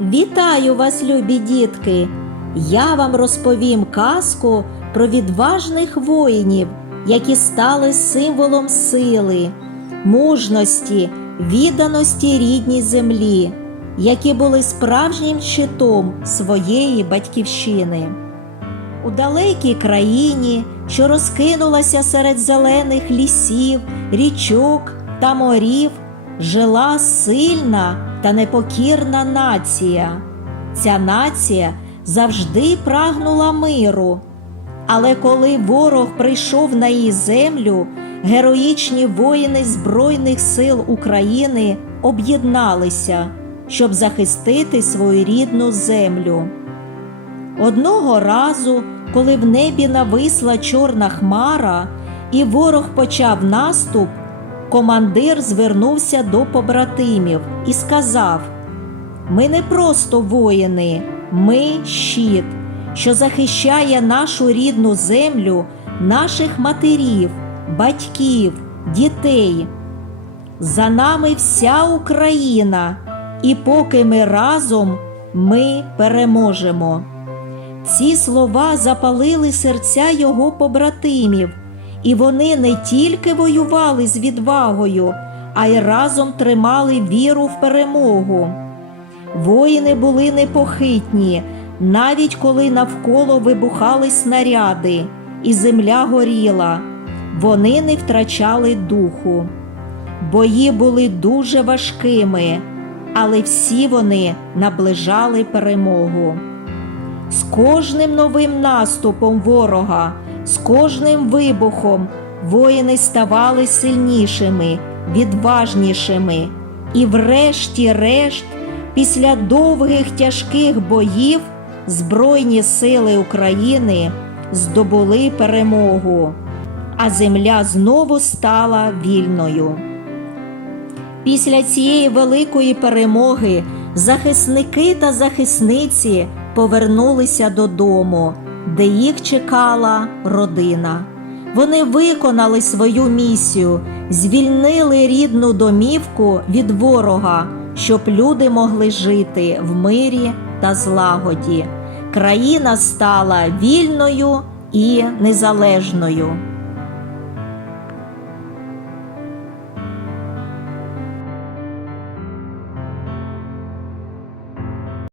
Вітаю вас, любі дітки! Я вам розповім казку про відважних воїнів, які стали символом сили, мужності, відданості рідній землі, які були справжнім щитом своєї батьківщини. У далекій країні, що розкинулася серед зелених лісів, річок та морів, жила сильна та непокірна нація. Ця нація завжди прагнула миру. Але коли ворог прийшов на її землю, героїчні воїни Збройних сил України об'єдналися, щоб захистити свою рідну землю. Одного разу, коли в небі нависла чорна хмара, і ворог почав наступ, командир звернувся до побратимів і сказав: Ми не просто воїни, ми щит, що захищає нашу рідну землю, наших матерів, батьків, дітей. За нами вся Україна, і поки ми разом, ми переможемо. Ці слова запалили серця його побратимів, і вони не тільки воювали з відвагою, а й разом тримали віру в перемогу. Воїни були непохитні, навіть коли навколо вибухали снаряди, і земля горіла. Вони не втрачали духу. Бої були дуже важкими, але всі вони наближали перемогу. З кожним новим наступом ворога, з кожним вибухом. Воїни ставали сильнішими, відважнішими, і, врешті-решт, після довгих тяжких боїв Збройні сили України здобули перемогу, а земля знову стала вільною. Після цієї великої перемоги захисники та захисниці повернулися додому, де їх чекала родина. Вони виконали свою місію, звільнили рідну домівку від ворога, щоб люди могли жити в мирі та злагоді. Країна стала вільною і незалежною.